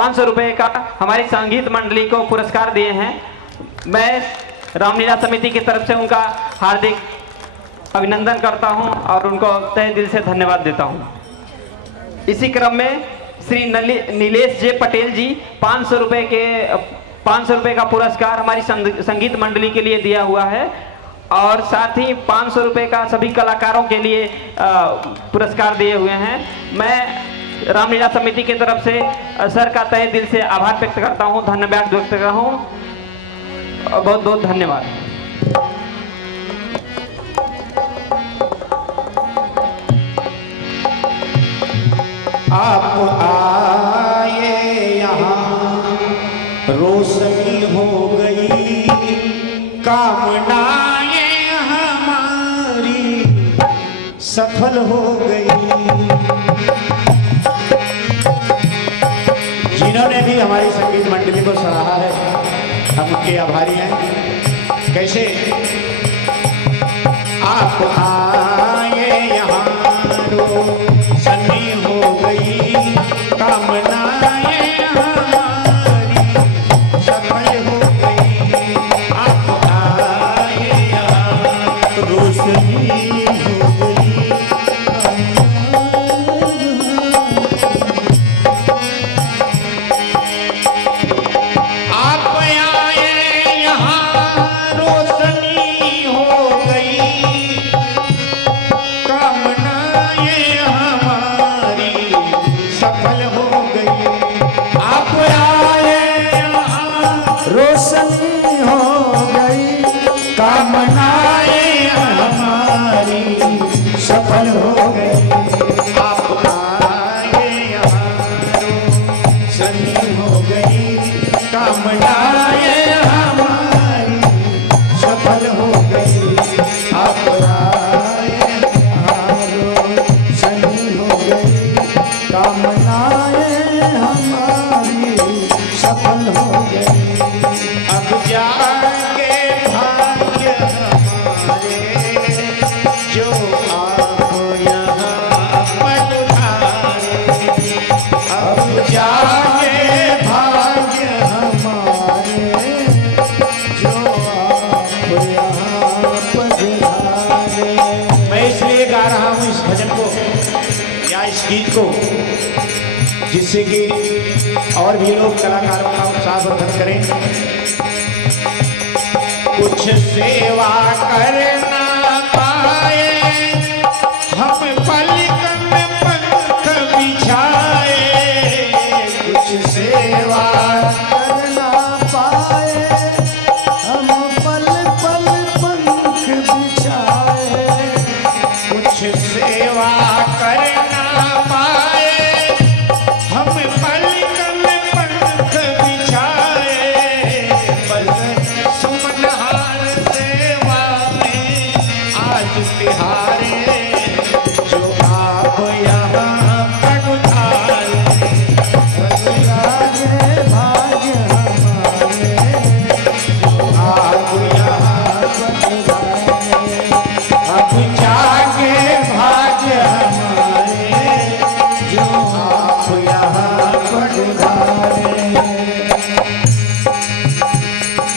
500 रुपये का हमारी संगीत मंडली को पुरस्कार दिए हैं। मैं रामलीला समिति की तरफ से उनका हार्दिक अभिनंदन करता हूं और उनको तहे दिल से धन्यवाद देता हूं। इसी क्रम में श्री नीलेश जे पटेल जी 500 रुपये का पुरस्कार हमारी संगीत मंडली के लिए दिया हुआ है और साथ ही 500 रुपये का सभी कलाकारों के लिए पुरस्कार दिए हुए हैं। मैं रामलीला समिति की तरफ से सर का तहे दिल से आभार व्यक्त करता हूं, धन्यवाद व्यक्त करता हूं। बहुत बहुत धन्यवाद। आप आए यहाँ रोशनी हो गई, कामनाएं हमारी सफल हो गई। जिन्होंने भी हमारी संगीत मंडली को सराहा है हम उनके आभारी हैं। कैसे? आप आए यहाँ रोशनी हो गई, कामनाएं हमारी सफल हो गई। आप आए यहाँ रोशनी हो गई। आप आए यहाँ रोशनी हो गई, कामनाएं हमारी सफल हो गई। आप आए यहाँ रोशनी हो गई, कामनाएं हमारी सफल हो गई। आप आए यहाँ रोशनी हो गई, कामनाएं हमारी सफल हो गई। आप आए यहाँ रोशनी हो गई, कामनाएं हमारी सफल हो गई। अब जाके भाग्य हमारे जो आप यहाँ पधारे। अब जाके भाग्य हमारे जो आप यहाँ पधारे। मैं इसलिए गा रहा हूँ इस भजन को या इस गीत को जिससे कि और भी लोग कलाकारों का उत्साहवर्धन करें। कुछ सेवा करना पाए हम पलकन पंख बिछाए। कुछ सेवा करना पाए हम पल पल पंख बिछाए। कुछ सेवा करना पाए हम पलकन पंख बिछाए। बस सुमनहार सेवा में आज तिहारे जो आप यहाँ पधारे। बस जागे भाग्य हमारे जो आप यहाँ पधारे। अब जागे भाग्य हमारे जो आप यहाँ पधारे।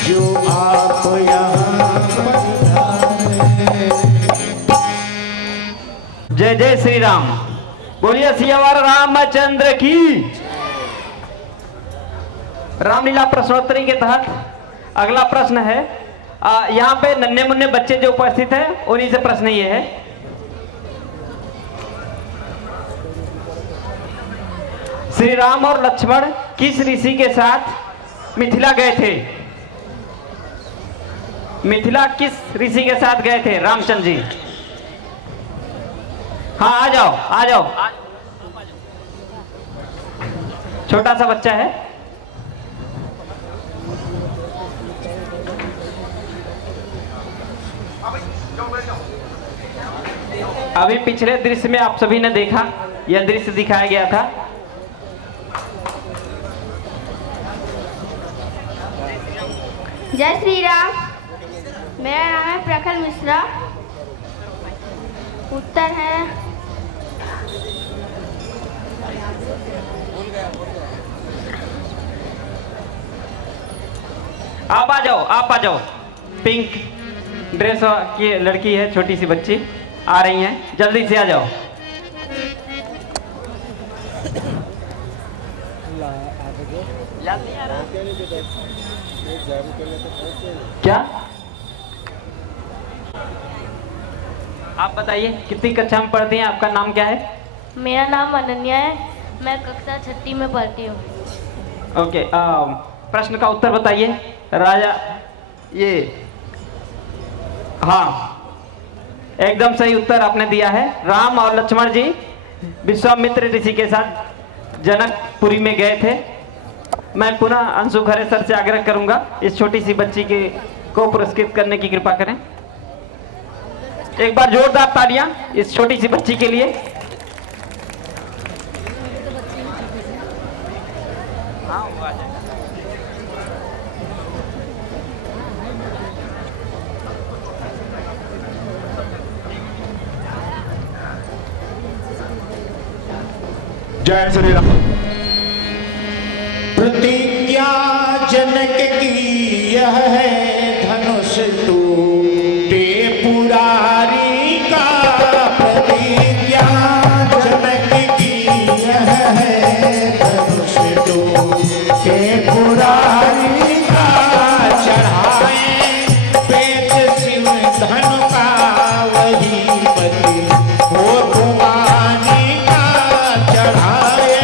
जो आप यहाँ पधारे। जय जय श्री राम। बोलिए सियावर रामचंद्र की। रामलीला प्रश्नोत्तरी के तहत अगला प्रश्न है। यहाँ पे नन्हे मुन्ने बच्चे जो उपस्थित हैं उन्हीं से प्रश्न ये है, श्री राम और लक्ष्मण किस ऋषि के साथ मिथिला गए थे? मिथिला किस ऋषि के साथ गए थे रामचंद्र जी? हाँ आ जाओ आ जाओ। छोटा सा बच्चा है। अभी पिछले दृश्य में आप सभी ने देखा, यह दृश्य दिखाया गया था। जय श्री राम। मेरा नाम है प्रखर मिश्रा। उत्तर है आप आ जाओ, आप आ जाओ। पिंक ड्रेस की लड़की है, छोटी सी बच्ची आ रही हैं, जल्दी से आ जाओ। क्या आप बताइए कितनी कक्षा में पढ़ती हैं? आपका नाम क्या है? मेरा नाम अनन्या है, मैं कक्षा 6 में पढ़ती हूँ। ओके, प्रश्न का उत्तर बताइए। राजा ये हाँ, एकदम सही उत्तर आपने दिया है। राम और लक्ष्मण जी विश्वामित्र ऋषि के साथ जनकपुरी में गए थे। मैं पुनः अंशु खरे सर से आग्रह करूंगा इस छोटी सी बच्ची को पुरस्कृत करने की कृपा करें। एक बार जोरदार तालियां इस छोटी सी बच्ची के लिए। जय श्री राम। प्रतिज्ञा जनक की यह है, धनुष टूटे पुरारी का। प्रतिज्ञा जनक की यह है, धनुष टूटे पुरारी का। चढ़ाए पेट शिव धनु का, वही पति हो कुमारी का। चढ़ाए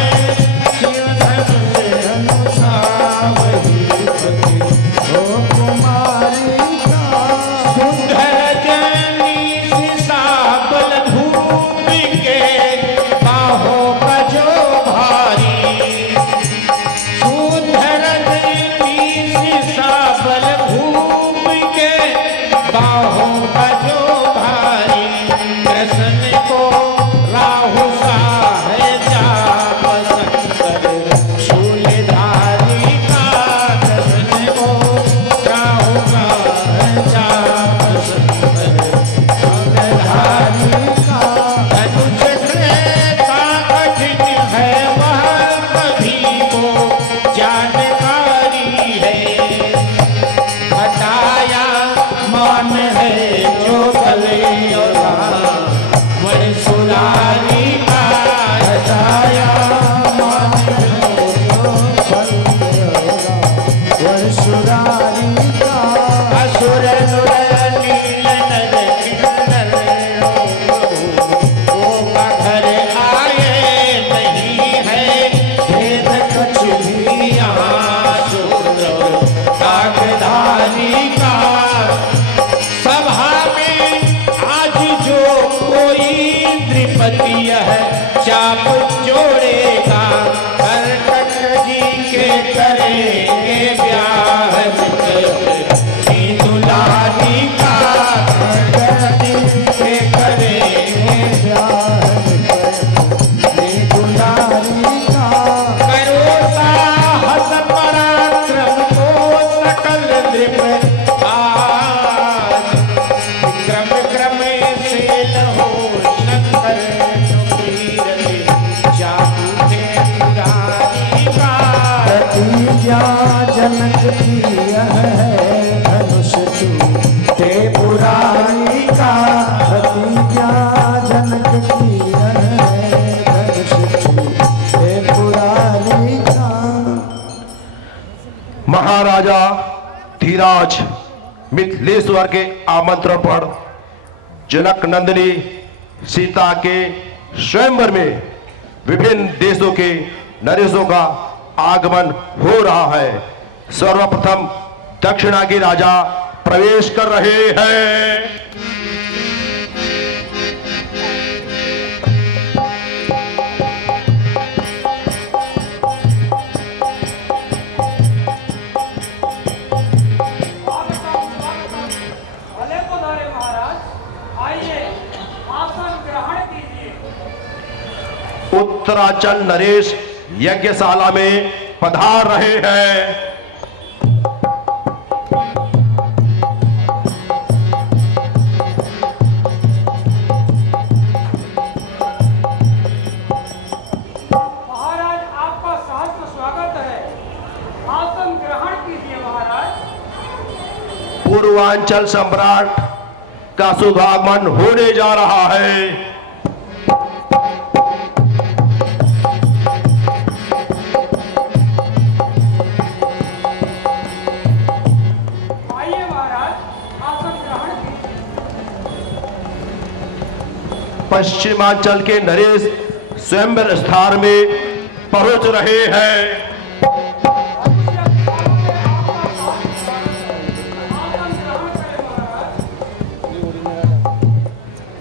शिव धनु से अनुसा, वही पति हो कुमारी का। सुंदर जनी सिसा बल धूप के, बाहों का जो भारी। सुंदर जनी सिसा बल धूप के, बाहों का जो भारी। कृष्ण को राहु सा है चाप शंकर शूलधारी का। कृष्ण को राहु सा है चाप शंकर शूलधारी का। धनुष त्रेता कठिन है, वह कभी को जानकारी है। हटाया मान है जो भले और वर सुरारी का। हटाया मान है जो भले वर सुरारी का। असुर नुर नील नर किन्नर वो घर आए नहीं है, भेद कुछ भी यहाँ शूद्र कागधारी का। सभा में आज जो कोई द्रिपति है, चाप जोड़ेगा। कर्कट जी के करेंगे ब्याह मित्र दुलारी का। कर्कट जी के करेंगे ब्याह मित्र दुलारी का। करो साहस पराक्रम को सकल द्रिप आज। विक्रम विक्रम से लहो शंकर सुखीरति, चाकू थे पुरारी का। प्रतिज्ञा जनक की यह है, धनुष टूटे पुरारी का। प्रतिज्ञा जनक की यह है, धनुष टूटे पुरारी का। महाराजा धीराज मिथिलेश्वर के आमंत्रण पर जनक नंदिनी सीता के स्वयंवर में विभिन्न देशों के नरेशों का आगमन हो रहा है। सर्वप्रथम दक्षिणा के राजा प्रवेश कर रहे हैं। भले पधारे महाराज, आइए आसन ग्रहण कीजिए। उत्तराचल नरेश यज्ञशाला में पधार रहे हैं। महाराज आपका सहस्त्र स्वागत है। आसन ग्रहण कीजिए महाराज। पूर्वांचल सम्राट का शुभागमन होने जा रहा है। आइए महाराज, आसन ग्रहण कीजिए। पश्चिमांचल के नरेश स्वयंवर स्थान में पहुंच रहे हैं।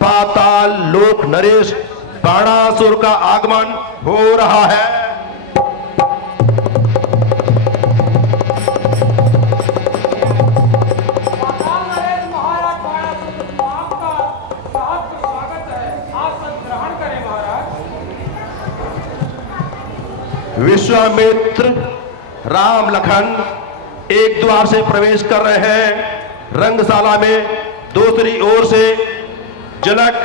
पाताल लोक नरेश बाणासुर का आगमन हो रहा है। पाताल नरेश महाराज बाणासुर, आपका बहुत स्वागत है। आसन ग्रहण करें महाराज। विश्वामित्र राम लखन एक द्वार से प्रवेश कर रहे हैं। रंगशाला में दूसरी ओर से जनक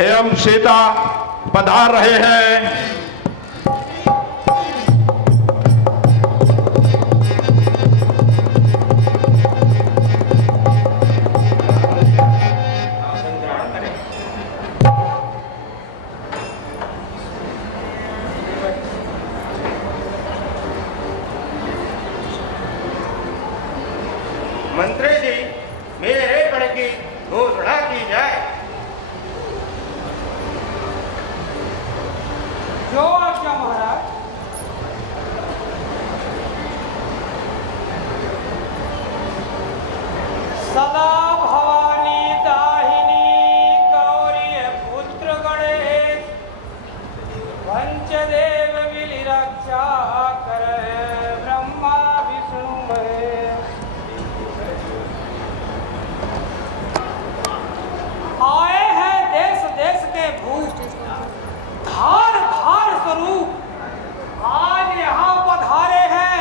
एवं सीता पधार रहे हैं। मंत्री जी, मेरे गण की घोषणा की जाए। जो आज्ञा महाराज। सदा भवानी दाहिनी गौरी पुत्र गणेश, पंचदेव मिली रक्षा करे ब्रह्मा विष्णु महेश। आए हैं देश देश के भूत, धार धार स्वरूप, आज यहाँ पधारे हैं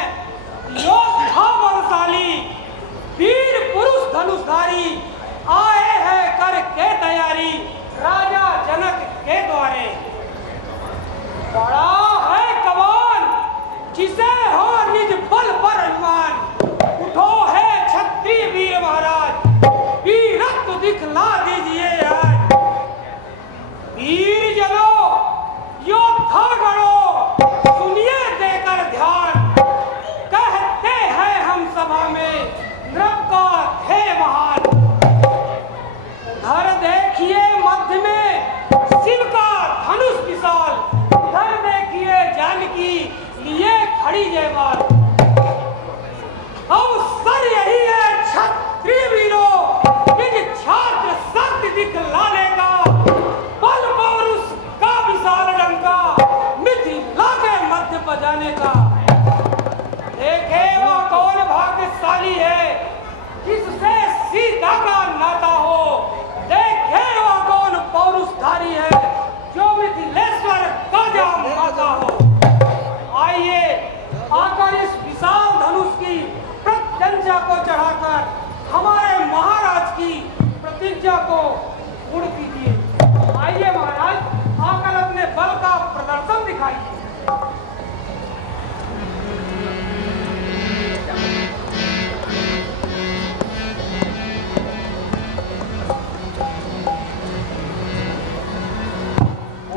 योद्धा बलशाली, वीर पुरुष धनुषधारी, आए हैं करके तैयारी राजा जनक के द्वारे। बड़ा है कमान जिसे हो निज बल पर अभिमान, उठो है क्षत्रिय वीर महाराज, वीरत्व दिखला दीजिए आज। वीर जनो, योद्धा गणो, सुनिए देकर ध्यान, कहते हैं हम सभा में नृप का थे महान। उधर देखिए मध्य में शिव का धनुष विशाल, उधर देखिए जानकी लिए खड़ी जयमाल। अवसर यही है क्षत्रिय वीरों, निज छात्र शक्ति दिखलाने का, बल पौरुष का विशाल डंका, मिथिला के मध्य बजाने का। देखे वो कौन भाग्यशाली है जिससे सीता का नाता हो, देखे वो कौन पौरुषधारी है जो मिथिलेश्वर का जाम माता हो। आइए आकर इस विशाल धनुष की प्रत्यंचा को चढ़ाकर हमारे महाराज की प्रतिज्ञा को पूर्ण कीजिए। आइए महाराज, आकर अपने बल का प्रदर्शन दिखाइए।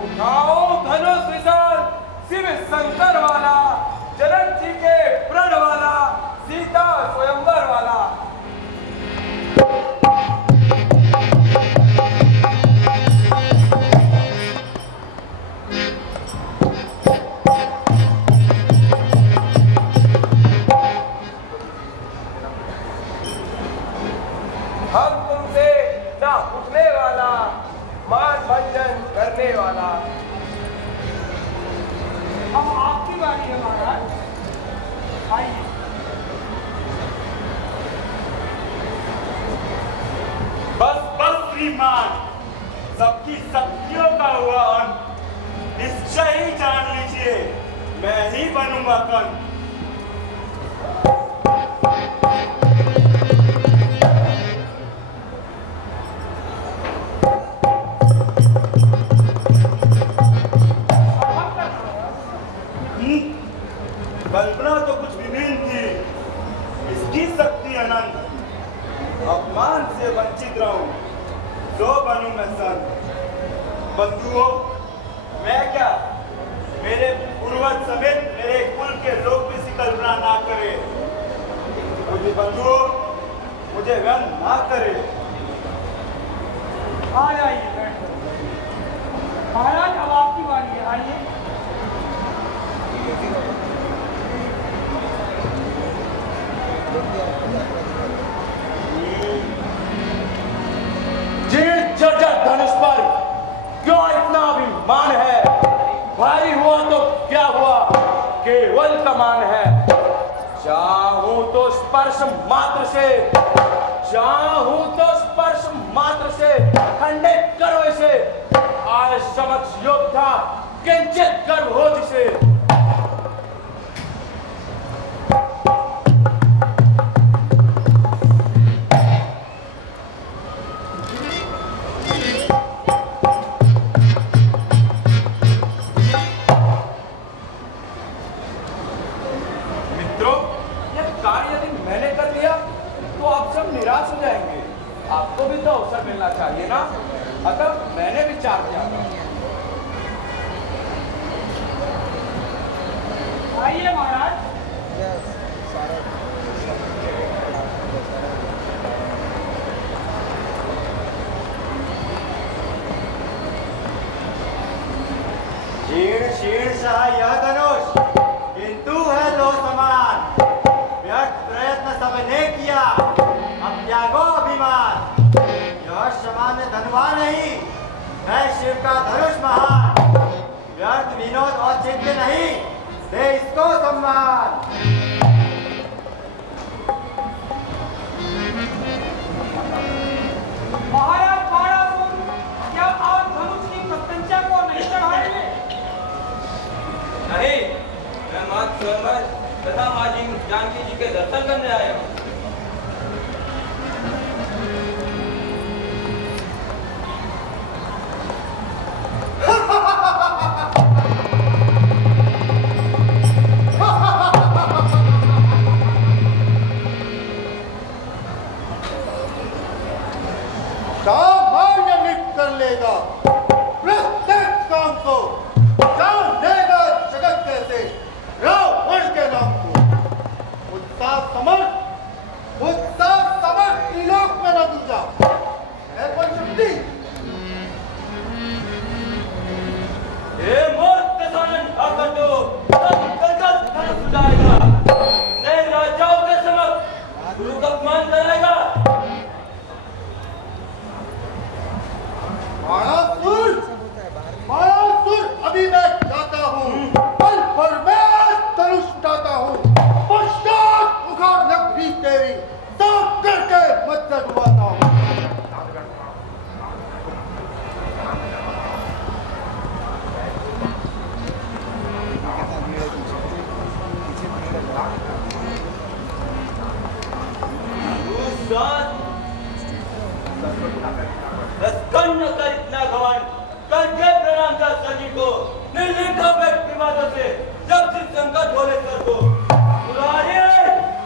उठाओ धनुष विशाल, शिव शंकर वाला, जनक जी के प्रण वाला, सीता स्वयंवर वाला। हम तुमसे ना उठने वाला, मान भंजन करने वाला। अब आपकी बारी है महाराज, आइए। बस बस श्रीमान, सबकी शक्तियों का हुआ अंत निश्चय ही जान लीजिए, मैं ही बनूंगा कंस। कल्पना तो कुछ विभिन्न थी, इसकी शक्ति अनंत। अपमान से वंचित रहूं तो बनूं मैं संत। बंधुओं, मैं क्या, मेरे पूर्वज समेत मेरे कुल के लोग भी इसी कल्पना ना करे। मुझे बंधुओं, मुझे व्यंग ना करे। आ जाइए, बैठो। महाराज, अब आपकी बारी है, आइए। जीत जर्जर धनुष पर क्यों इतना अभिमान है? भारी हुआ तो क्या हुआ, केवल कमान है। चाहूं तो स्पर्श मात्र से, चाहूं तो स्पर्श मात्र से खंडित करो इसे। आय समक्ष योद्धा किंचित गर्व हो जिसे। मित्रों, यह कार्य यदि मैंने कर लिया तो आप सब निराश हो जाएंगे। आपको भी तो अवसर मिलना चाहिए ना। अतः मैंने विचार किया था। आइए महाराज। क्षीण क्षीण सा यह धनुष, किंतु है दो समान। व्यर्थ प्रयत्न सबने किया, अब त्यागो अभिमान। यह सामान्य धनवा नहीं, है शिव का धनुष महान। व्यर्थ विनोद औचित्य नहीं, दे इसको सम्मान। महाराज बाणासुर, क्या आप धनुष की प्रत्यंचा को नहीं चढ़ाएंगे? नहीं, मैं माता स्वयंवर तथा माँ जानकी जी के दर्शन करने आया हूँ। सामान्य मिट कर लेगा प्रत्येक काम को, जान देगा जगत कैसे रावण के नाम को। उत्साह समर्थ त्रिलोक में न दूजा है कोई शक्ति। हे मूर्ख सानन ठाकुर, कलकल धनुष उड़ाएगा। नए राजाओं के समक्ष गुरु का अपमान करेगा। बाणासुर अभी मैं जाता हूँ, पल पर मैं धनुष उठाता हूँ। पश्चात उखाड़ लग भी तेरी साफ करके मत डुबाता हूँ। दस्कन्न कर इतना घमंड, करके प्रणाम कर सभी को। निर्लिप्त व्यक्ति बातों से जब सिर्फ संकट बोले कर दो।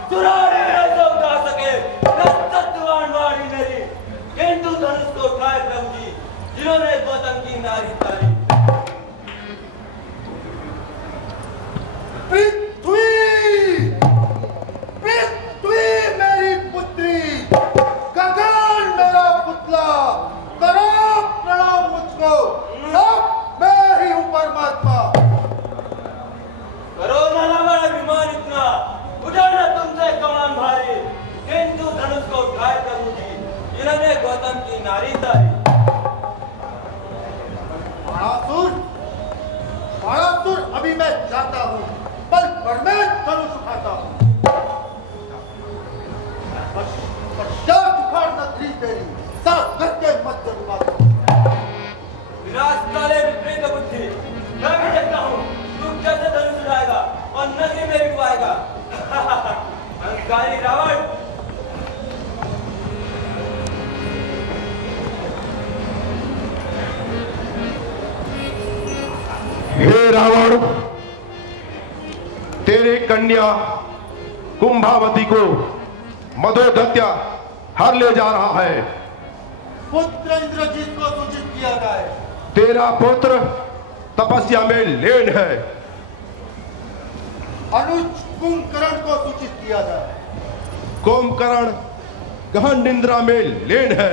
सुरारी ऐसा उठा सके सत्यवान वाणी मेरी, किंतु धनुष को उठाए प्रभु जी जिन्होंने गौतम की नारी तारी। पृथ्वी मेरी पुत्री, गगन मेरा पुतला, करो प्रणाम मुझको, सब मैं ही हूँ परमात्मा। करो ना बड़ा अभिमान इतना, उठाना तुमसे कमान भारी, किंतु धनुष को उठाए प्रभु जी जिन्होंने गौतम की नारी तारी। बाणासुर अभी मैं जाता हूँ, पल पर मैं धनुष उठाता हूँ। पश्चात उखाड़ नगरी तेरी साफ करके मत डुबाता हूँ। विनाश काले विपरीत बुद्धि, मैं भी देखता हूँ तू कैसे धनुष उड़ाएगा और नगरी में भी डुबाएगा। अहंकारी रावण। हे रावण, तेरे कन्या कुंभावती को मदोदत्या हर ले जा रहा है। पुत्र इंद्रजीत को सूचित किया जाए। तेरा पुत्र तपस्या में लीन है। अनुज कुंभकर्ण को सूचित किया जाए। कुंभकर्ण गहन निंद्रा में लीन है।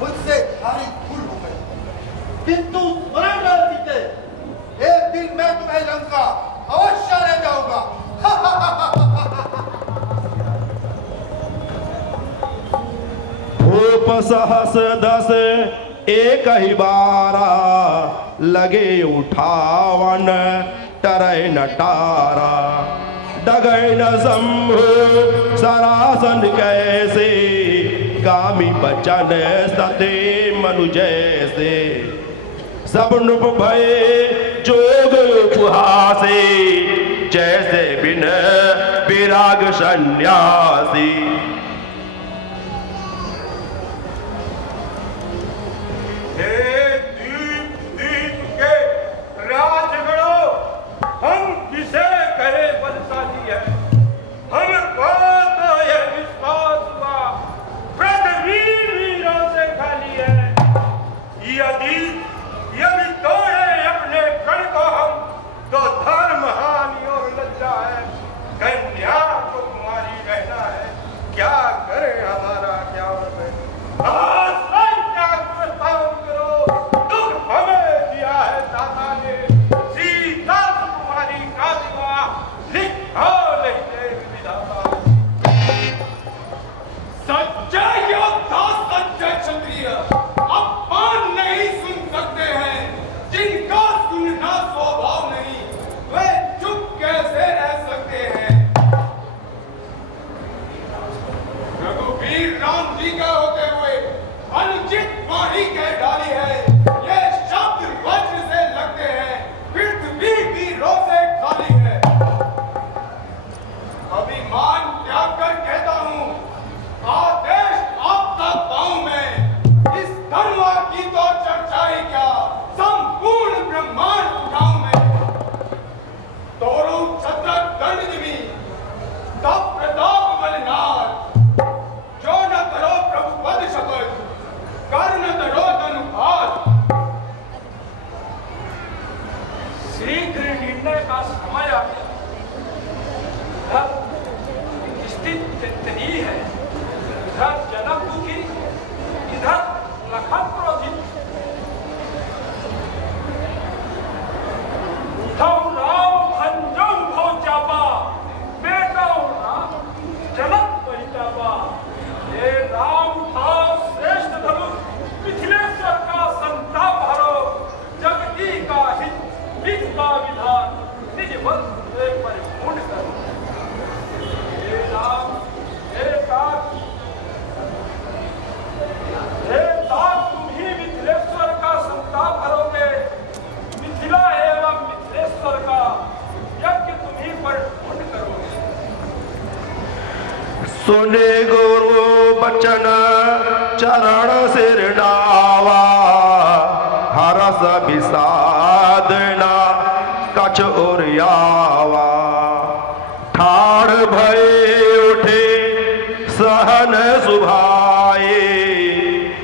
मुझसे भारी भूल हो गई, किंतु स्मरण रहे बीते, एक दिन मैं तुम्हें लंका अवश्य ले जाऊंगा। भूप सहस दस एक ही बारा, लगे उठावन टरै न टारा। डगै न शंभु सरासन कैसे, कामी बचन सते मनु जैसे। सब नृप भय जोग उपहासे, जैसे बिन विराग सन्यासी। हम किसे करे बलशाली है, हमको तो यह विश्वास हुआ पृथ्वी वीरों से खाली है। यदि तोड़े अपने कण को हम, तो धर्म हानि और लज्जा है। कन्या को तुम्हारी रहना है, क्या करे हमारा क्या है। प्रस्ताव करो, दुख हमें दिया है दाता ने, सीता तुम्हारी कादिमा लिखा नहीं दे विधाता। सच्चे योद्धा, सच्चे क्षत्रिय अपमान नहीं सुन सकते हैं। जिनका सुनना स्वभाव नहीं, वे चुप कैसे रह सकते हैं। रघुवीर राम जी का होते हुए अनुचित वाणी कह डाली है। ये शब्द वज्र से लगते हैं, पृथ्वी वीरों से खाली है। अभिमान त्याग कर कहता हूँ, आदेश आपका पाऊं मैं। इस धनवा की तो चर्चा ही क्या, संपूर्ण ब्रह्मांड उठाऊं मैं। तोड़ू छत्र दंड दिवी, तब प्रताप बलनाथ। जो न करो प्रभु पद शपथ, कर न करो धनुभात। शीघ्र निर्णय का समय आ गया। स्थिति इतनी है, इधर जनक दुखी, इधर लखन क्रोधित। उठाऊ राम भंजऊ भो चापा, बेटाऊ राम जनक परितापा। हे राम उठाओ श्रेष्ठ धनुष, मिथिलेश्वर का संताप हरो। जगती का हित, हित का विधान, निज बल से परिपूर्ण करो। हे राम, हे तात, तुम ही मिथिलेश्वर का संताप हरोगे। मिथिला एवं मिथिलेश्वर का यज्ञ तुम ही पर पूर्ण करोगे। सुने गुरु बचन चरण सिर डावा, हरस विषादना कछ उरियावा। ठाड़ भय उठे सहन सुभाए,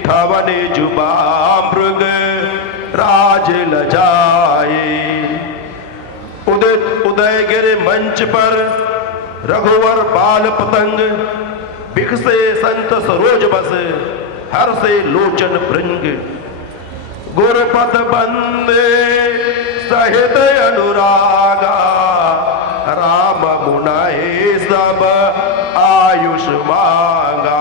ठवने जुबा मृग राज लजाए। उदय गिर मंच पर रघुवर बाल पतंग, बिखसे संत सरोज बस, हर से लोचन भृंग। गुरपद बंदे सहित अनुरागा, राम मुनाए सब आयुष मांगा।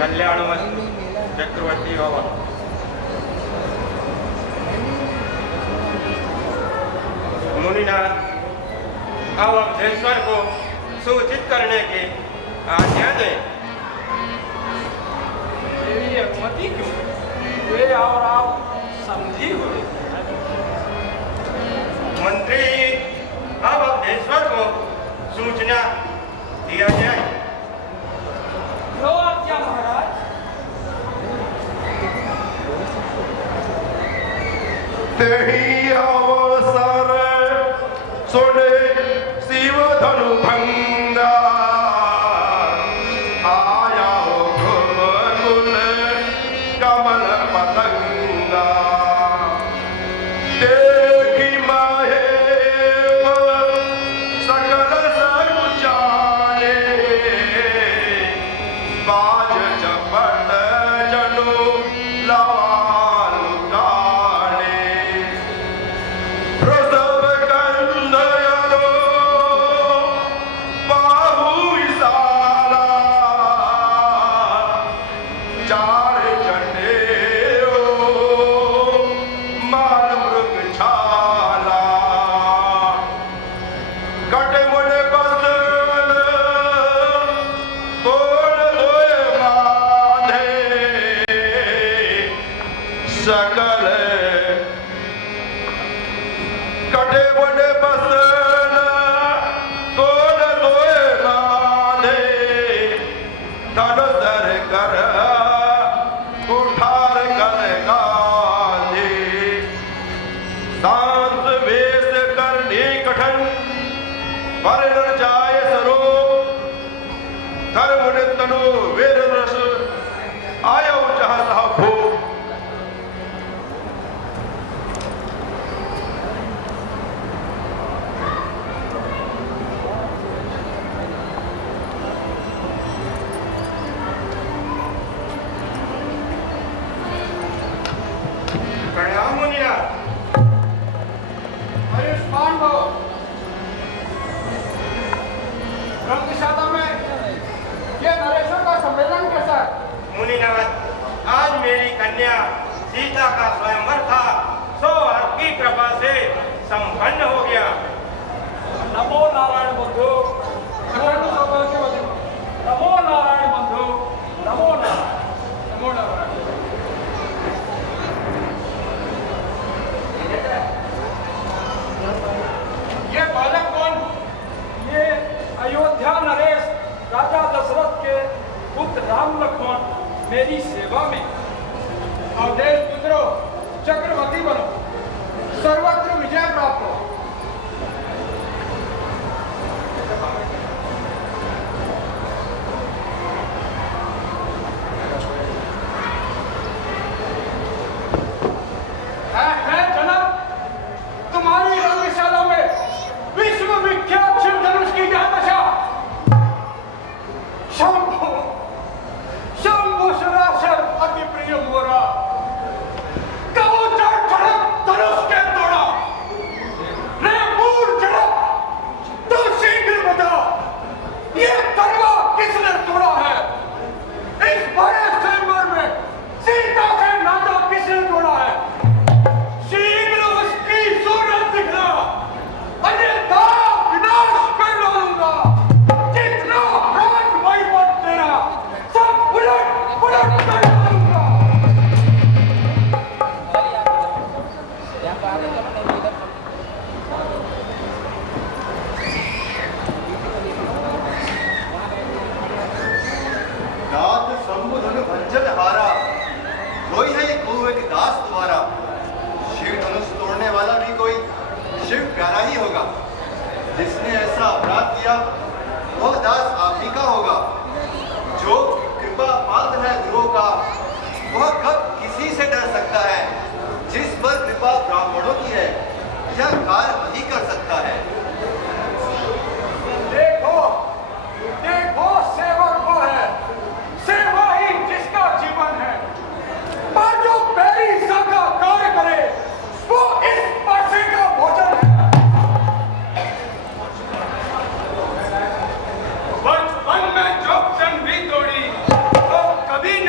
कल्याणवंत चक्रवर्ती बाबा। मुनिनाथ, अब अवधेश्वर को सूचित करने की आज्ञा दें। मेरी अनुमति क्यों? वे और आप समझी हुए। मंत्री, अब अवधेश्वर को सूचना दिया जाए। जो आज्ञा महाराज। तेहि अवसर सुने शिव धनु भंगा आया घुम कुल कमल पतंगा देखी महेश सकल सकुचारे बाज चपट जनु लवालु गाने प्रसव कंदयलो बाहु विशाला चार चंडे माल मृग छाला कटे मुड़े बसल तोड़ लोए बांधे सकल कटे मुड़े बसल तोड़ लोए बांधे धन धर कर उठार कर गांधे शांत वेश करने कठन पर न जाए सरो धर्म ने तनु वीर रस आयो जहाँ साहब हो। प्रणाम मुनिनाथ। आयुष्मान भव। रंगशाला में ये नरेश्वर का सम्मेलन कैसा है? मुनिनाथ, आज मेरी कन्या सीता का स्वयंवर था, सो आपकी कृपा से संपन्न हो गया। नमो नारायण बंधु। नमो नारायण बंधु। नमो नारायण। नमो नारायण। ये बालक कौन? ये अयोध्या नरेश राजा दशरथ के पुत्र राम लक्ष्मण मेरी सेवा में। अवधेश पुत्रो, चक्रवर्ती बनो, सर्वत्र विजय प्राप्त हो। है जनाब, तुम्हारी रंगशाला में विश्व विख्यात शिव धनुष की क्या दशा? शंभु शंभु सरासर अति प्रिय मोरा, कबूतर झड़प धनुष के तोड़ा। रे मूर झड़प, तू शीघ्र बता, ये तलवा किसने तोड़ा है? इस बड़े स्वयंवर में सीता से नाता किसने तोड़ा है? शीघ्र उसकी सूरत दिखला, अन्यथा विनाश कर डालूंगा। जितना राज वैभव तेरा सब उलट पुलट कर डालूंगा। नाथ शंभु धनु भंजन हारा, कोई है को एक दास द्वारा। शिव धनुष तोड़ने वाला भी कोई शिव प्यारा ही होगा। जिसने ऐसा अपराध किया वह दास आप ही का होगा। जो कृपा पात्र है ध्रुव का, वह कब किसी से डर सकता है? जिस पर कृपा ब्राह्मणों की है, यह कार्य वही कर सकता है। देखो देखो, सेवक वो है, सेवा ही जिसका जीवन है। पर जो पैरी सबका कार्य करे, वो इस पैसे का भोजन है। बचपन में जब जंग भी तोड़ी, तो कभी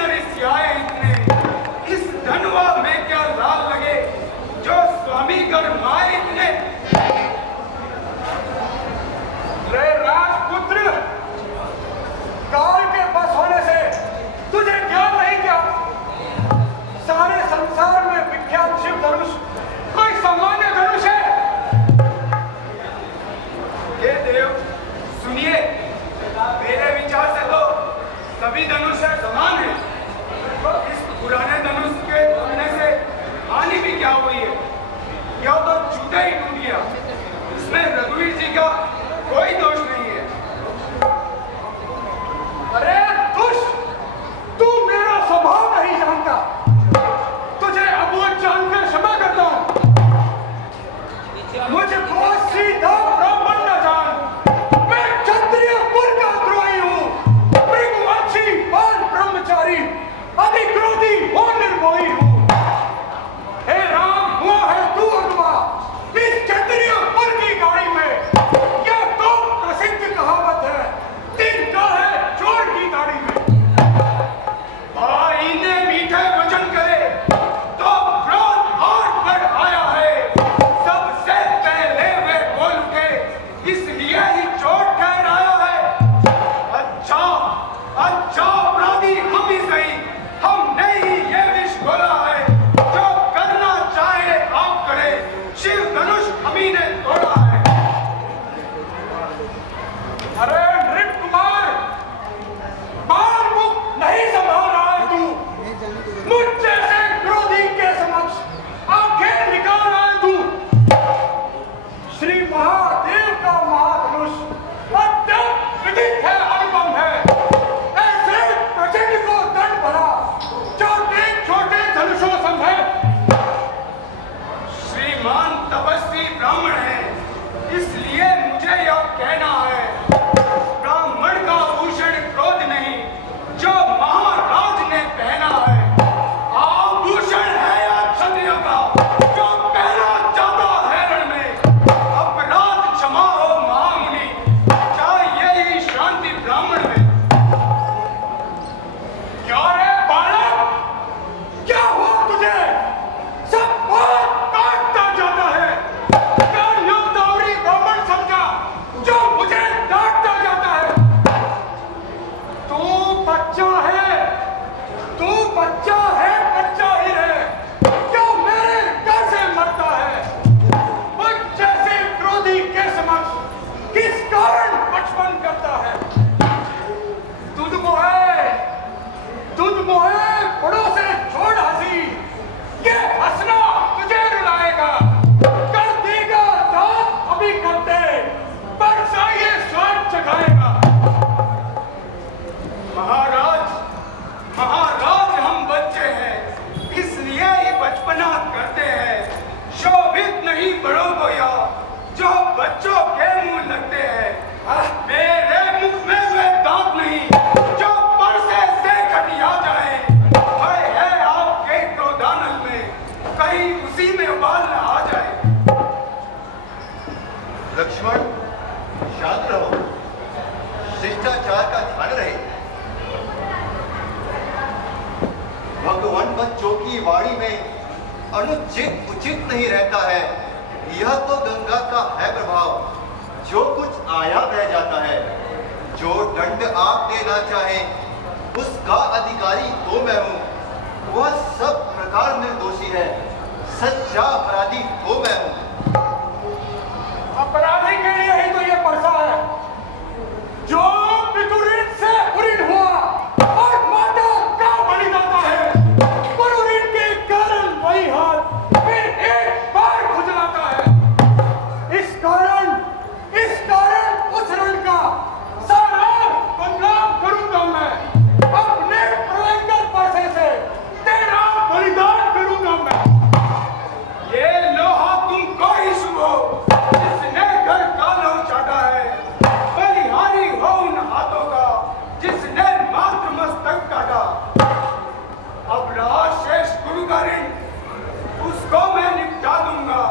बच्चा है, तू बच्चा है, बच्चा ही है। क्या मेरे कैसे मरता है? मुझ जैसे विरोधी के समक्ष किस कारण बचपन करता है? तुझ मोहे बड़ों से छोड़ हंसी, ये हंसना तुझे रुलाएगा। कर देगा दांत अभी करते, पर ये स्वाद चखाएगा। महाराज हम बच्चे हैं, इसलिए ये बचपना करते हैं। शोभित नहीं बड़ों को या जो बच्चों के मुंह लगते हैं। मेरे मुख में वे दांत नहीं जो परसे से कटिया जाए। हाय है आपके क्रोधानल में, कहीं उसी में उबाल न आ जाए। लक्ष्मण शांत रहो, शिष्टाचार का ध्यान रहे। भगवान बच्चों की वाणी में अनुचित उचित नहीं रहता है। यह तो गंगा का है प्रभाव, जो कुछ आया बह जाता है। जो दंड आप देना चाहे उसका अधिकारी तो मैं हूं। वह सब प्रकार निर्दोषी है, सच्चा अपराधी तो मैं हूं। अपराधी के लिए ही तो ये परसा है, जो पितुऋण से उऋण हुआ और माता का बलिदाता है। पर उऋण के कारण वही हाथ फिर एक बार खुजलाता है। इस कारण उस ऋण का सारा बदलाव करूंगा मैं। अपने प्रलंकर पैसे से तेरा बलिदान करूंगा मैं। ये लोहा तुमको ही शुभ हो, जिसने घर का लो चाटा है। बलिहारी हो उन हाथों का, जिसने मात्र मस्तक काटा। अब रहा शेष गुरु का ऋण, उसको मैं निपटा दूंगा।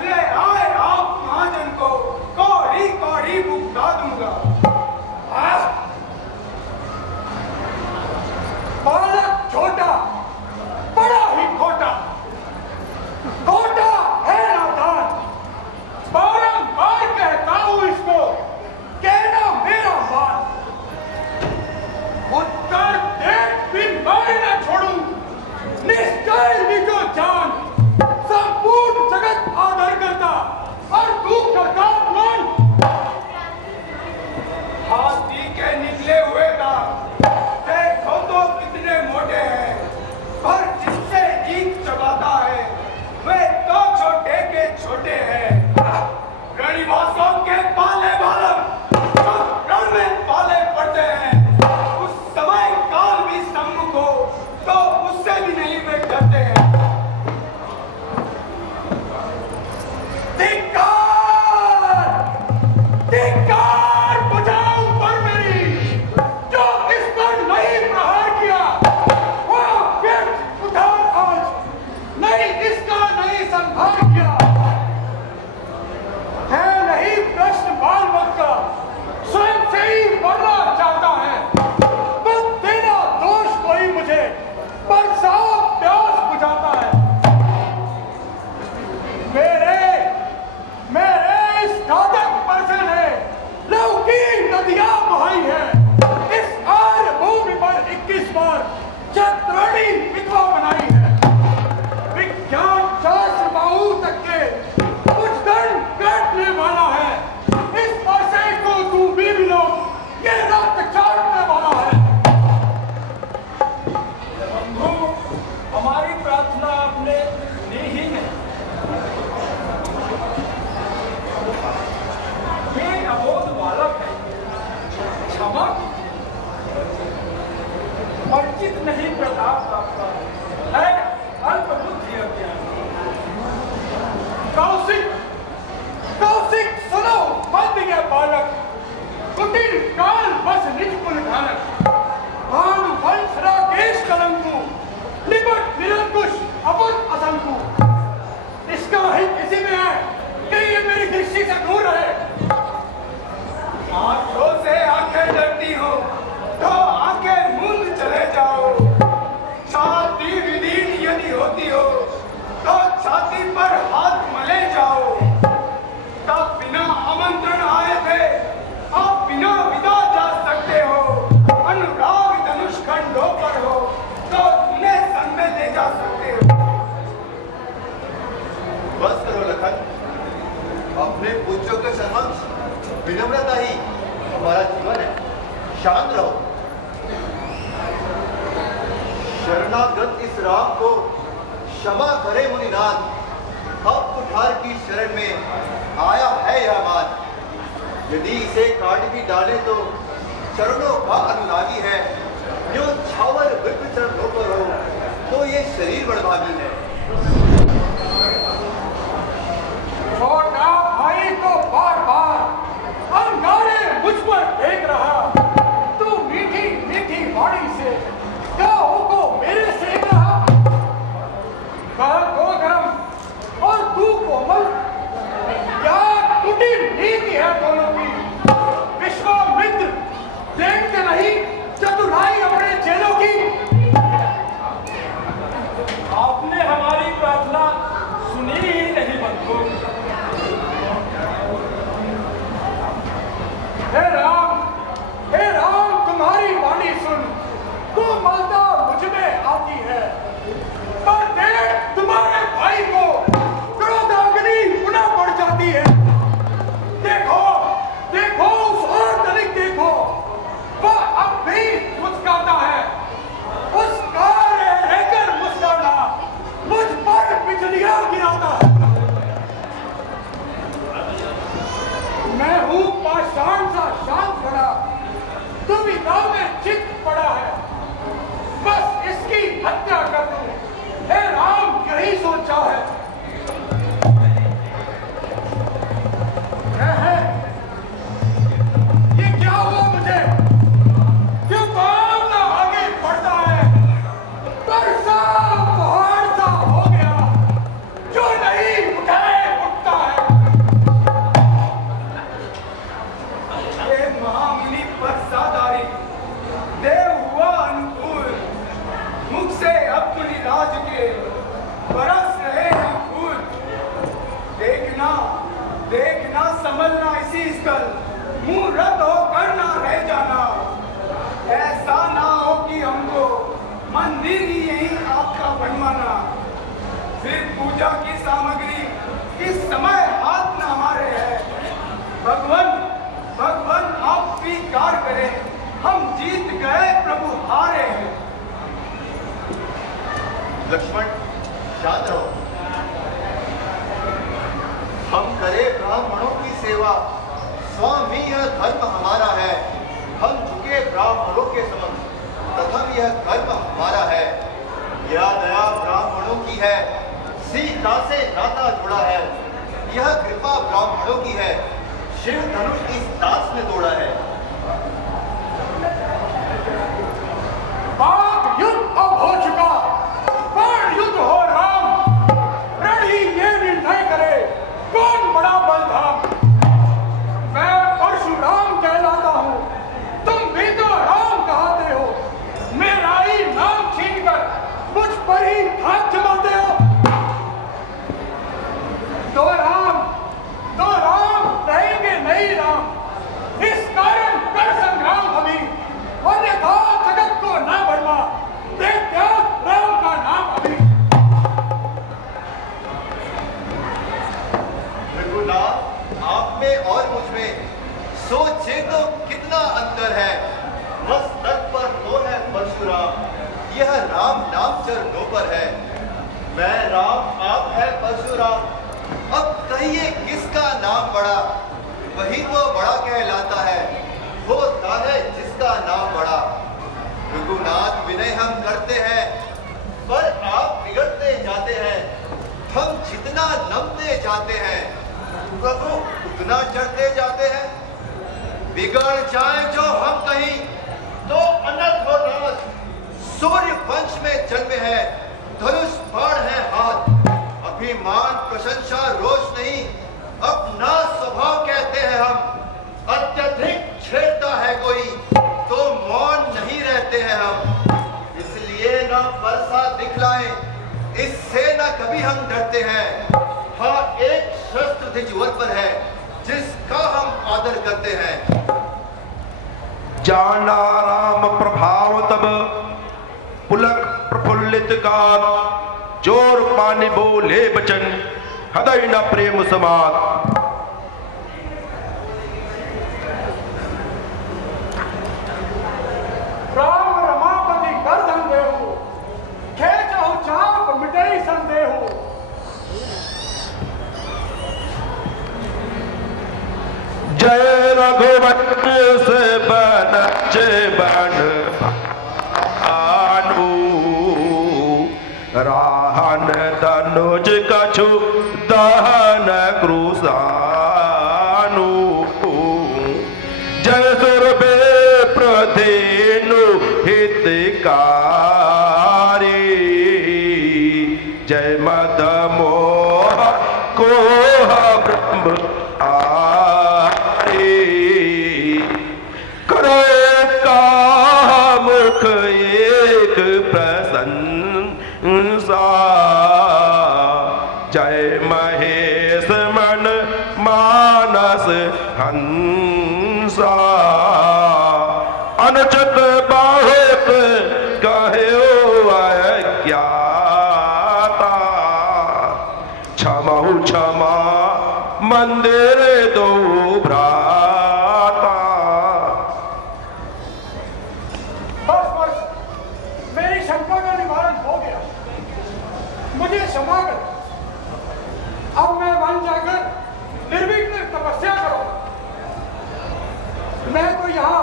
ले आए आप महाजन को कौड़ी कौड़ी भुगता दूंगा। बालक छोटा, बड़ा ही खोटा, खोटा है नादान। बारंबार कहता हूं इसको, कहना मेरा मान। उत्तर देख भी मैं न छोड़ूं, निश्चय निजो जान। संपूर्ण जगत आदर करता और तू करता अपमान। हाथी के निकले हुए दांत देखो तो कितने मोटे हैं, पर जिससे जीत चबाता है वे तो छोटे के छोटे हैं। रणिवासों के पाले बालक जो रण में पाले पड़ते हैं, उस समय काल भी सम्मुख हो तो उससे भी नहीं वे डरते हैं। धिक्कार बजाओ पर मेरी, जो इस पर नहीं प्रहार किया वो व्यर्थ उधार आज, नहीं इसका नहीं संभाल किया। है नहीं प्रश्न बाल मत का, स्वयं से ही मरना चाहता है। बस तेरा दोष कोई मुझे पर साफ प्यास बुझाता है। मेरे इस घातक परसे ने लहू की नदियां बहाई है। इस आर्य भूमि पर 21 बार छत्रणी विधवा बनाई है। विज्ञान शास्त्र बाहु तक के उच्चदंड काटने वाला है। इस परसे को तू भी मिलो, ये रक्त चाटने वाला है। बंधु, हमारी प्रार्थना आपने ली ही नहीं। ये अबोध बालक है, क्षमा परिचित नहीं प्रताप आपका है, अल्प बुद्धि अज्ञानी। कौशिक सुनो मध्य के बालक, कुटिल काल बस निज कुल ढालक। भानु वंश राकेश कलंकु, निपट निरंकुश अबुद्ध असंकु। इसका हित इसी में है कि ये मेरी दृष्टि से दूर रहे। आंखों से आंखें डरती हो तो आंखें मूंद चले जाओ। छाती विदीन यदि होती हो तो छाती पर हाथ मले जाओ। तब बिना आमंत्रण आए थे, अब बिना विदा शरणागत इस राम को क्षमा करे मुनिनाथ। अब कुठार की शरण में आया है यह मान। यदि इसे काट भी डाले तो चरणों का अनुरागी है। जो छावल विप्र चरणों पर हो तो ये शरीर बड़भागी है। छोटा भाई तो बार बार अंगारे मुझ पर देख रहा। तू मीठी मीठी वाणी से गाहों को मेरे सेक रहा। कल को गरम और तू कोमल, क्या टूटी नीति है दोनों की। विश्वामित्र देखते नहीं चतुराई अपने चेलों की। आपने हमारी प्रार्थना सुनी ही नहीं बंधु। हे राम तुम्हारी वाणी सुन, कोमलता मुझ में आती है। पर देख तुम्हारे भाई को क्रोधाग्नि पुनः बढ़ जाती है। देखो देखो उस और तनिक देखो, वह अब भी मुस्कुराता है। उसका रहकर मुस्कुराना मुझ पर बिजलियां गिराता है। मैं हूँ पाषाण सा शांत खड़ा, दुविधा में चित्त पड़ा है। बस इसकी हत्या कर दूं, हे राम यही सोचा है। ये क्या हुआ मुझे? क्यों काम ना आगे बढ़ता है? बरसा पहाड़ सा हो गया, जो नहीं उठाए उठता है। हे महामुनि परसादारी, देव हुआ अनुकूल। मुख से अब मुनिराज के बरस रहे हैं फूल। देखना देखना संभलना इसी स्थल, मुंह रद्द होकर ना रह जाना। ऐसा ना हो कि हमको मंदिर ही यही आपका बनवाना। फिर पूजा की सामग्री इस समय हाथ न हमारे है। भगवान भगवान आप स्वीकार करें, हम जीत गए प्रभु हारे हैं। लक्ष्मण शांत रहो। हम करें ब्राह्मणों की सेवा, स्वामी यह धर्म हमारा है। हम झुके ब्राह्मणों के समक्ष, प्रथम यह धर्म हमारा है। यह दया ब्राह्मणों की है, सीता से नाता जुड़ा है। यह कृपा ब्राह्मणों की है, शिव धनुष इस दास ने तोड़ा है। बात युद्ध अब हो चुका, बाण युद्ध हो राम। रण ही ये निर्णय करे कौन बड़ा बलधाम। मैं परशुराम कहलाता हूँ, तुम भी तो राम कहते हो। मेरा ही नाम छीनकर मुझ पर ही हाथ जमाते हो। दो राम रहेंगे नहीं राम। इस कारण कर संग्राम अभी, अन्यथा जगत को न बढ़वा। देख राम का नाम अभी। रघुनाथ, आप में और मुझ में सोचे तो कितना अंतर है। मस्तक पर तो है परशुराम, यह राम नाम चरणों पर है। मैं राम, आप है परशुराम। अब कहिए किसका नाम बड़ा? वही तो बड़ा कहलाता है, होता है जिसका नाम बड़ा। रघुनाथ, विनय हम करते हैं पर आप बिगड़ते जाते हैं। हम जितना नमते जाते हैं प्रभु उतना चढ़ते जाते हैं। बिगड़ जाए जो हम कहीं तो अनर्थ हो नाथ। सूर्य वंश में जन्मे हैं, धनुष बाण है हाथ। अभिमान प्रशंसा रोष नहीं, अपना स्वभाव कहते हैं हम। अत्यधिक छेड़ता है कोई तो मौन नहीं रहते हैं हम। इसलिए ना वर्षा दिखलाएं, इससे ना कभी हम डरते हैं। हाँ, एक शस्त्र धिजवर पर है जिसका हम आदर करते हैं। जाना राम प्रभाव तब पुलक प्रफुल्लित का। जोर पाने बोले बचन हृदय न प्रेम समान। राम अनुज कछु दहन क्रूसानु जय सुर प्रधेनु हितकारी जय मद मोह कोह ब्रह्म आरे करो मुख एक प्रशंसा जय महेश मन मानस हंसा अनुचित बहुत कहो अज्ञाता क्षमहु क्षमा मंदिर दो भ्राता। बस मेरी शंका का निवारण हो गया, मुझे क्षमा कर। अब मैं वन जाकर निर्विघ्न तपस्या करूंगा। मैं तो यहाँ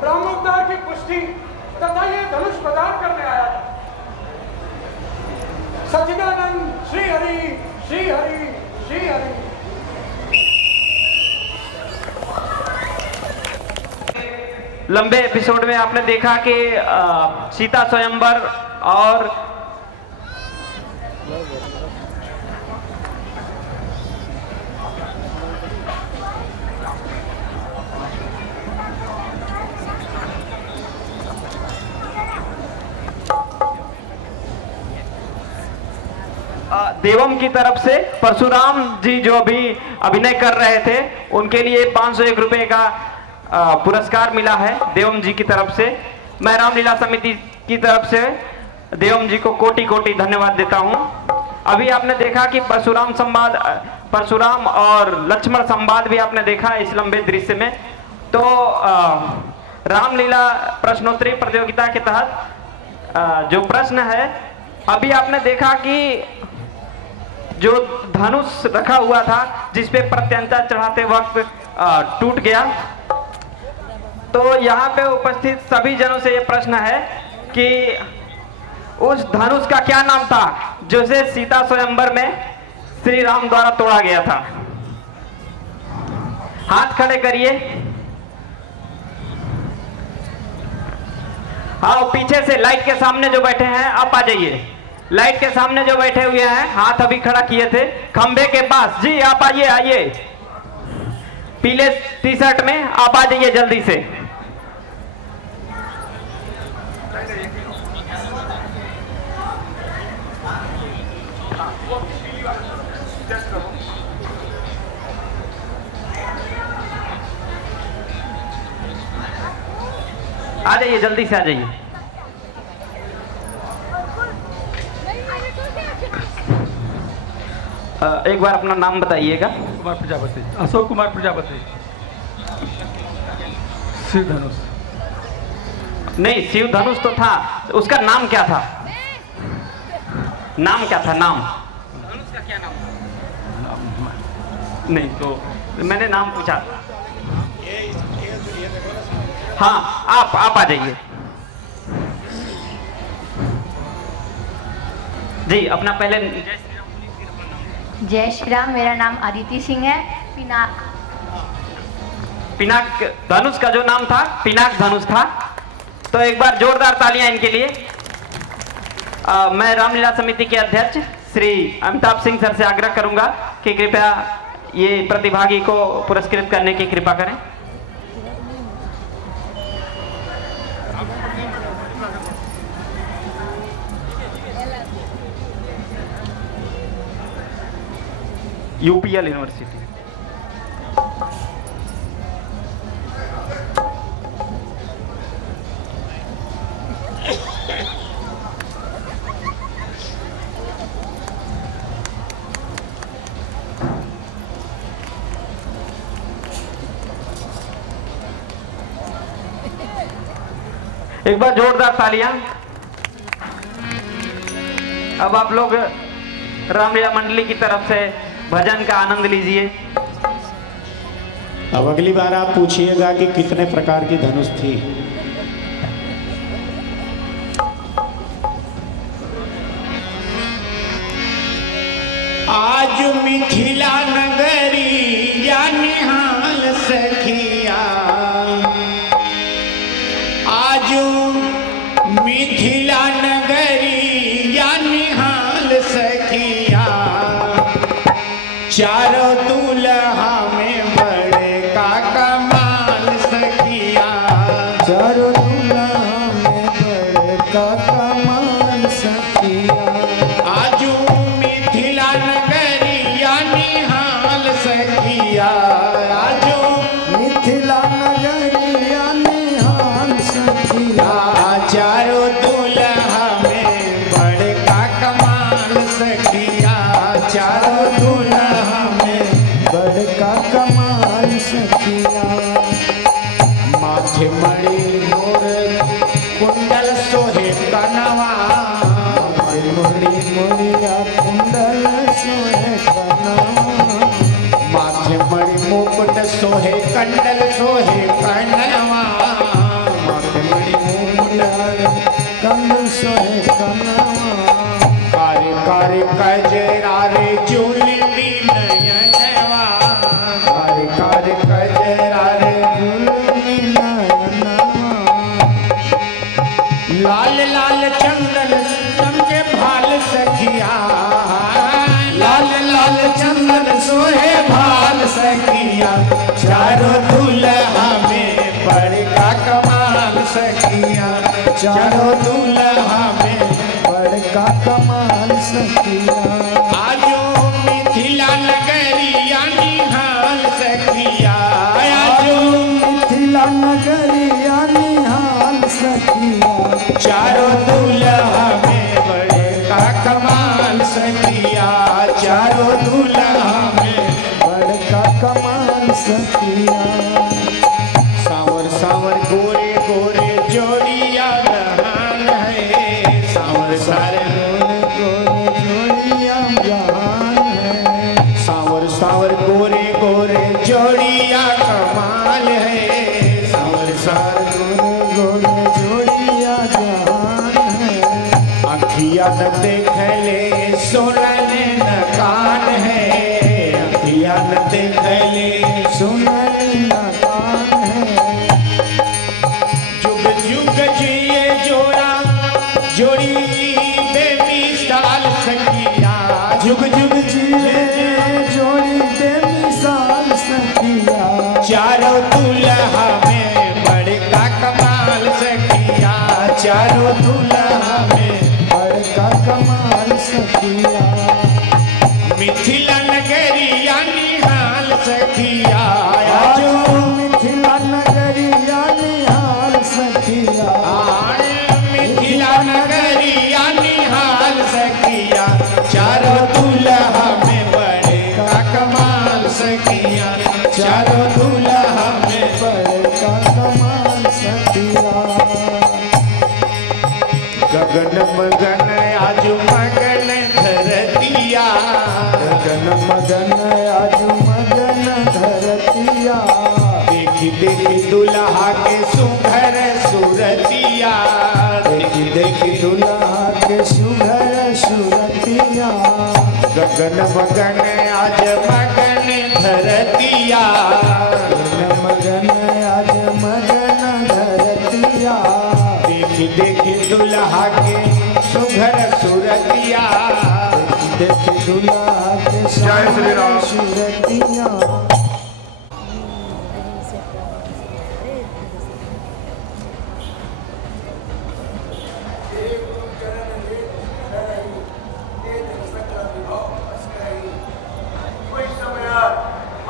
ब्रह्मोद्धार की पुष्टि तथा ये धनुष प्रदान करने आया था। सच्चिदानंद श्री हरि श्री हरि श्री हरि। लंबे एपिसोड में आपने देखा कि सीता स्वयंवर और देवम की तरफ से परशुराम जी जो भी अभिनय कर रहे थे उनके लिए 501 रुपए का पुरस्कार मिला है देवम जी की तरफ से। मैं रामलीला समिति की तरफ से देवम जी को कोटि कोटि धन्यवाद देता हूं। अभी आपने देखा कि परशुराम और लक्ष्मण संवाद भी आपने देखा इस लंबे दृश्य में। तो रामलीला प्रश्नोत्तरी प्रतियोगिता के तहत जो प्रश्न है, अभी आपने देखा कि जो धनुष रखा हुआ था जिसपे प्रत्यंचा चढ़ाते वक्त टूट गया। तो यहाँ पे उपस्थित सभी जनों से ये प्रश्न है कि उस धनुष का क्या नाम था जिसे सीता स्वयंवर में श्री राम द्वारा तोड़ा गया था। हाथ खड़े करिए। हाँ, पीछे से लाइट के सामने जो बैठे हैं आप आ जाइए। लाइट के सामने जो बैठे हुए हैं, हाथ अभी खड़ा किए थे खंबे के पास, जी आप आइए आइए। पीले टी शर्ट में आप आ जाइए जल्दी से। आ जाइए जल्दी से आ जाइए। एक बार अपना नाम बताइएगा। कुमार प्रजापति, अशोक कुमार प्रजापति। शिव धनुष नहीं, शिव धनुष तो था, उसका नाम क्या था? नाम क्या था? नाम धनुष का क्या नाम था? नहीं, तो मैंने नाम पूछा। हाँ, आप आ जाइए जी। अपना पहले जय श्री राम। मेरा नाम अदिति सिंह है। पिनाक धनुष का जो नाम था पिनाक धनुष था। तो एक बार जोरदार तालियां इनके लिए। मैं रामलीला समिति के अध्यक्ष श्री अमिताभ सिंह सर से आग्रह करूंगा कि कृपया ये प्रतिभागी को पुरस्कृत करने की कृपा करें। UPL university. एक बार जोरदार तालियां। अब आप लोग रामलीला मंडली की तरफ से भजन का आनंद लीजिए। अब अगली बार आप पूछिएगा कि कितने प्रकार की धनुष थी। आज मिथिला नगरी या निहाल सखिया, आज मिथिला नगरी या निहाल सखिया, चारों दूल्हा में बड़े का कमाल सखिया, चारों दूल्हा में बड़े का कमाल सखिया, आज मिथिला नगरी या निहाल सखिया, आज मिथिला नगरी या निहाल सखिया, चारों दूल्हा में बड़े का कमाल सखिया, चारों दूल्हा में बड़े का कमाल सखिया, माथे मणि मोर कुंडल सोहे कनवा, मणि मोरिया कुंडल सोहे कनवा, माथे मणि मुकुट सोहे कंडल सोहे कनवा, माथे मणि मुकुट कंडल सोहे कनवा, कारी कारी कजरा रे चूली नयनवा, कारी कारी कजरा रे चूली नयनवा, लाल लाल चंदन चमके भाल सखिया, लाल लाल चंदन सोहे भाल सखिया, चारों दूल्हा में बड़े का कमाल सखिया, चारों दूल्हा में बड़े का कमाल सखिया, आजो मिथिला नगरी या निहाल सखिया, आजो मिथिला नगरी या निहाल सखिया, चारों दूल्हा में बड़े का कमाल सखिया, चारों दूल्हा में बड़े का कमाल सखिया, सावर सावर गोरे गोरे जोड़िया जहान है, सावर सारे गोरे गोरे जोड़िया जहान है, सावर सावर गोरे गोरे जोड़िया कमाल है, सावर सावर गोरे गोरे जोड़िया जहान है, अखिया न देख ले सोनने न कान है, अखिया न देख ले सोनने न कान है, जुग जुग जिए जोड़ा जोड़ी बेमिसाल सखिया, जुग जुग जिए जोड़ी बेमिसाल सखिया, चारों दूल्हा में बड़े का कमाल सखिया, चारों दूल्हा में बड़े का कमाल सखिया, मिथिला नगरी या निहाल सखिया, आजो मिथिला नगरी या निहाल सखिया, मिथिला नगरी या निहाल सखिया, चारों दूल्हा में बड़े का कमाल सखिया, चारों दूल्हा में बड़े का कमाल सखिया, गगन मगन आज मगन धरतिया, गगन मगन आज मगन धरतिया, देखी देखी दुल्हा के सुघर सुरतिया, देखी देखी दुल्हा के सुघर सुरतिया, गगन मगन आज मगन धरतिया, गगन मगन आज मगन धरतिया, देखी देखी दुल्हा के सुघर सुरतिया, देखी दुल्हा के सुघर सुरतिया,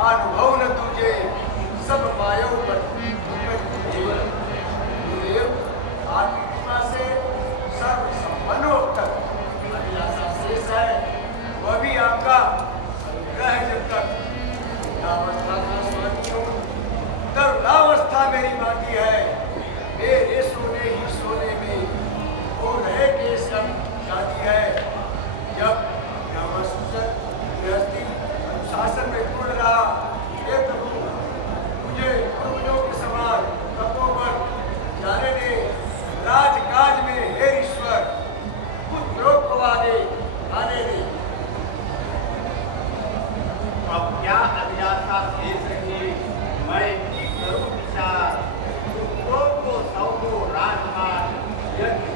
अनुभव न तुझे सब मायो पर आपकी कृपा से सर्व संपन्न तक अभिलाषा शेष है, वह भी आपका अनुग्रह है। जब तक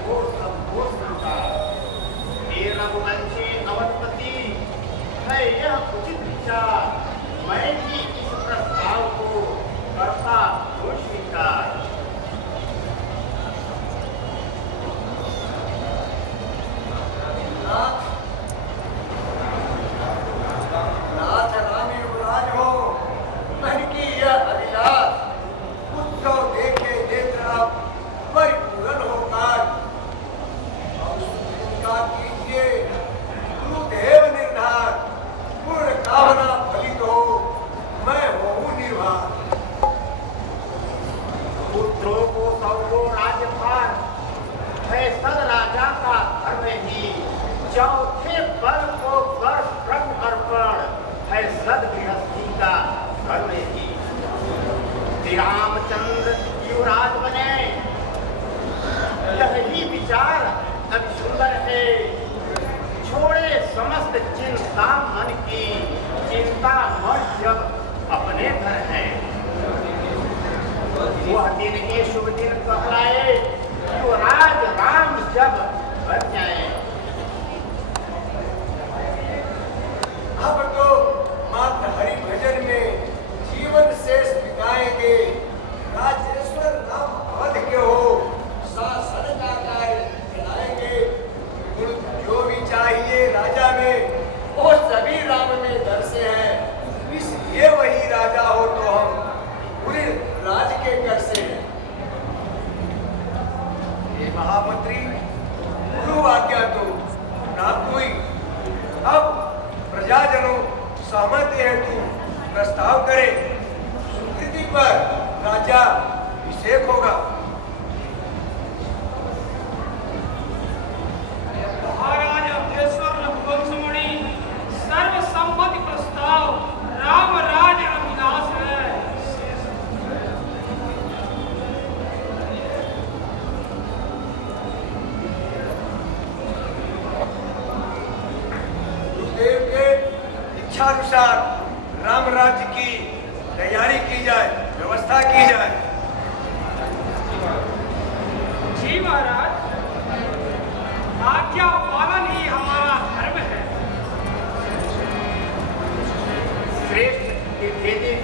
वो सब हो सकता। हे रघुवंशी अवधपति, है यह उचित विचार, मैं भी इस प्रस्ताव को करता हूँ स्वीकार। नाथ राम युवराज हो, मन की यह अभिलाष, उत्सव देखे नेत्र अब परिपूर्ण हो काज। उनका कीजिए गुरुदेव निर्धार, पूर्ण कामना फलित हो, मैं होऊं निर्वाण। पुत्रों को सबको राज्यभार है सद राजा का धर्म ही, चौथे पल को कर ब्रह्म अर्पण है सद गृहस्थी का धर्म ही। श्री रामचंद्र युवराज बने यही विचार अब सुंदर है, छोड़े समस्त चिंता मन की, चिंता मन जब अपने घर है। वह दिन ये शुभ दिन कहलाए, युवराज राम जब बन जाए। अब तो मात्र हरि भजन में जीवन शेष बिताएंगे। राजेश्वर नाम अवध के हो, शासन का कार्य चलाएंगे। गुण जो भी चाहिए राजा में, वो सभी राम में दर्शे हैं। इसलिए वही राजा हो तो हम पूरे राज के कर से हैं। ये महामंत्री गुरु आज्ञा तो प्राप्त हुई। अब प्रजाजनों सहमति हेतु प्रस्ताव करे, स्वीकृति पर राजा अभिषेक होगा। महाराज अवधेश्वर रघुवंशमणि, सर्वसम्मति प्रस्ताव राम राज अविनाश है। गुरुदेव के इच्छानुसार राम राज्य की तैयारी की जाए, व्यवस्था की जाए। जी महाराज, आज्ञा पालन ही हमारा धर्म है। श्रेष्ठ निर्वेदित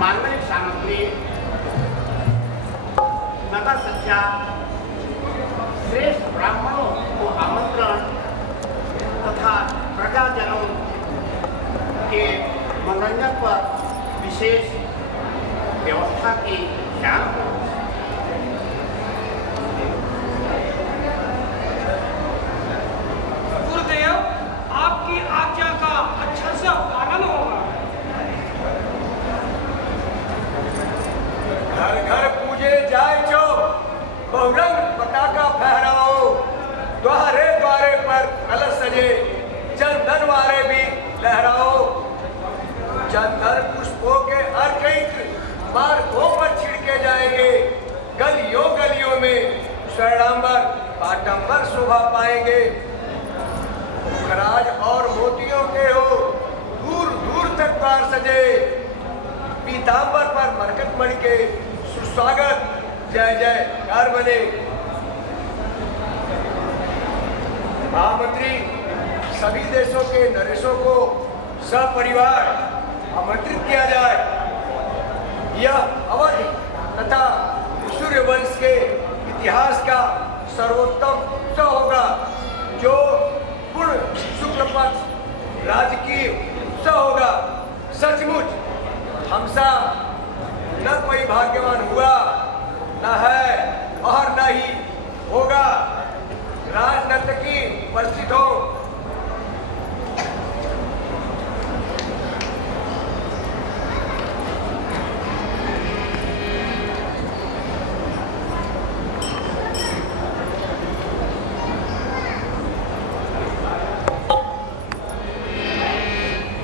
मानवीय सामग्री, नगर सज्जा, श्रेष्ठ ब्राह्मणों को आमंत्रण तथा प्रजाजनों के मनोरंजन पर विशेष व्यवस्था की ध्यान हो। गुरुदेव, आपकी आज्ञा का अच्छा सा पालन होगा। घर घर पूजे जाए जो, बहुरंग पताका फहराओ। द्वारे द्वारे पर कलश सजे, चंदन वारे भी लहराओ। चंदन पुष्पों के अर्घ्य मार्गों पर छिड़के जाएंगे। गलियों गलियों में स्वर्णांबर पाटंबर शोभा पाएंगे। खराज और मोतियों के हो, दूर दूर तक द्वार सजे। पीतांबर पर मरकत मणि के सुस्वागत जय जयकार बने। महामंत्री सभी देशों के नरेशों को सपरिवार आमंत्रित किया जाए। यह अवध तथा सूर्यवंश के इतिहास का सर्वोत्तम उत्सव होगा, जो पूर्ण शुक्ल पक्ष राजकीय उत्सव होगा। सचमुच हमसा न कोई भाग्यवान हुआ, न है और न ही होगा। राजनर्तकी उपस्थित हो।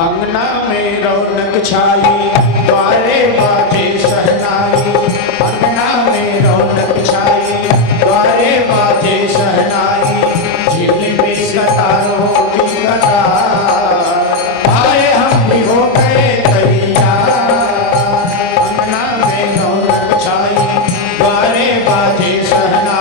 अंगना में रौनक छाई, द्वारे बाजे शहनाई। अंगना में रौनक छाई, द्वारे बाजे शहनाई। झिलमिल कतार होगी कतार, आए हम भी हो गए तैयार। अंगना में रौनक छाई, द्वारे बाजे शहनाई।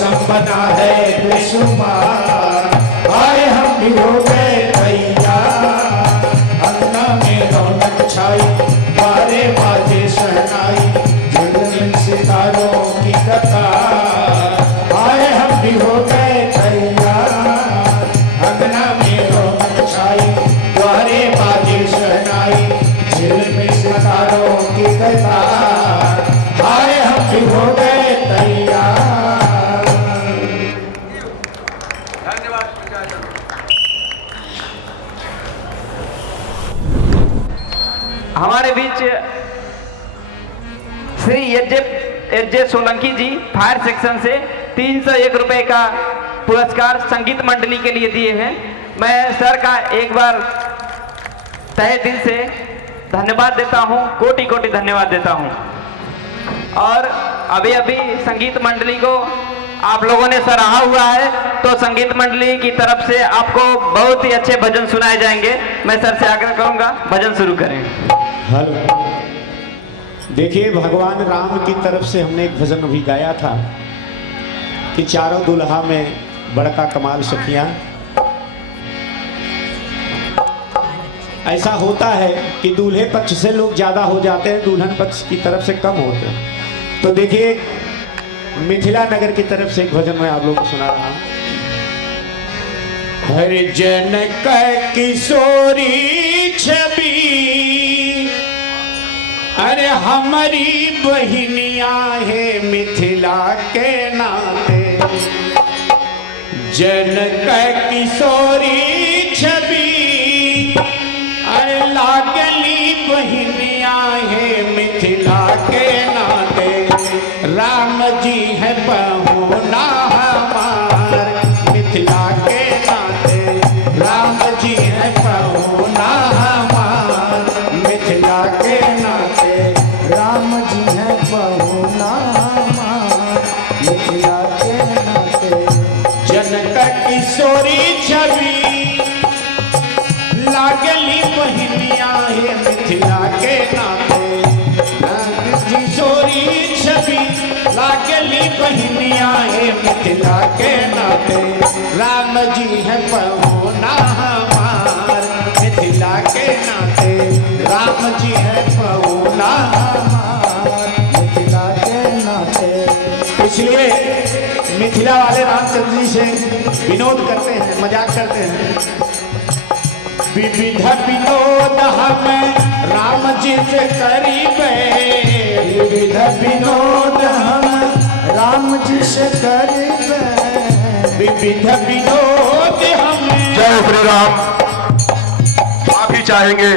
मौसम बना है बेशुमार, आए हम भी हो गए तैयार। अंगना में रौनक छाई, बारे बाजे शहनाई, झिलमिल सितारों की कतार, आए हम भी हो गए तैयार। अंगना में रौनक छाई, बारे बाजे शहनाई, झिलमिल सितारों की कतार, आए हम भी हो गए तैयार। धन्यवाद प्रजाजन। हमारे बीच श्री एच जे सोलंकी जी फायर सेक्शन से 301 रुपए का पुरस्कार संगीत मंडली के लिए दिए हैं। मैं सर का एक बार तहे दिल से धन्यवाद देता हूं, कोटि कोटि धन्यवाद देता हूं। और अभी अभी संगीत मंडली को आप लोगों ने सराहा हुआ है, तो संगीत मंडली की तरफ से आपको बहुत ही अच्छे भजन सुनाए जाएंगे। मैं सर से आग्रह करूंगा, भजन शुरू करें। हेलो, देखिए भगवान राम की तरफ से हमने एक भजन भी गाया था कि चारों दुल्हा में बड़का कमाल सखियां। ऐसा होता है कि दूल्हे पक्ष से लोग ज्यादा हो जाते हैं, दुल्हन पक्ष की तरफ से कम होते हैं। तो देखिए मिथिला नगर की तरफ से एक भजन मैं आप लोगों को सुना रहा हूं। हरि जनक किशोरी छवि, अरे हमारी बहनिया है मिथिला के नाते। जनक किशोरी छवि, अरे लागली बहनिया है मिथिला के नाते। राम जी है पहुना हमार मिथिला के नाते। राम जी है पहुना हमार मिथिला के नाते। राम जी है पहुना हमार मिथिला के नाते। जनक किशोरी छवि, लागली बहनिया है मिथिला के नाते। किशोरी छवि, लागली बहनिया है मिथिला के नाते। राम जी है पहुना हमार मिथिला के नाते। राम जी है पहुना हमार मिथिला के नाते। इसलिए मिथिला वाले रामचंद्र जी से विनोद करते हैं, मजाक करते हैं। विविध विनोद हम राम जी से करीबे, विविध विनोद हम राम जी से करीबे। विविध विनोद हम। जय श्री राम। आप ही चाहेंगे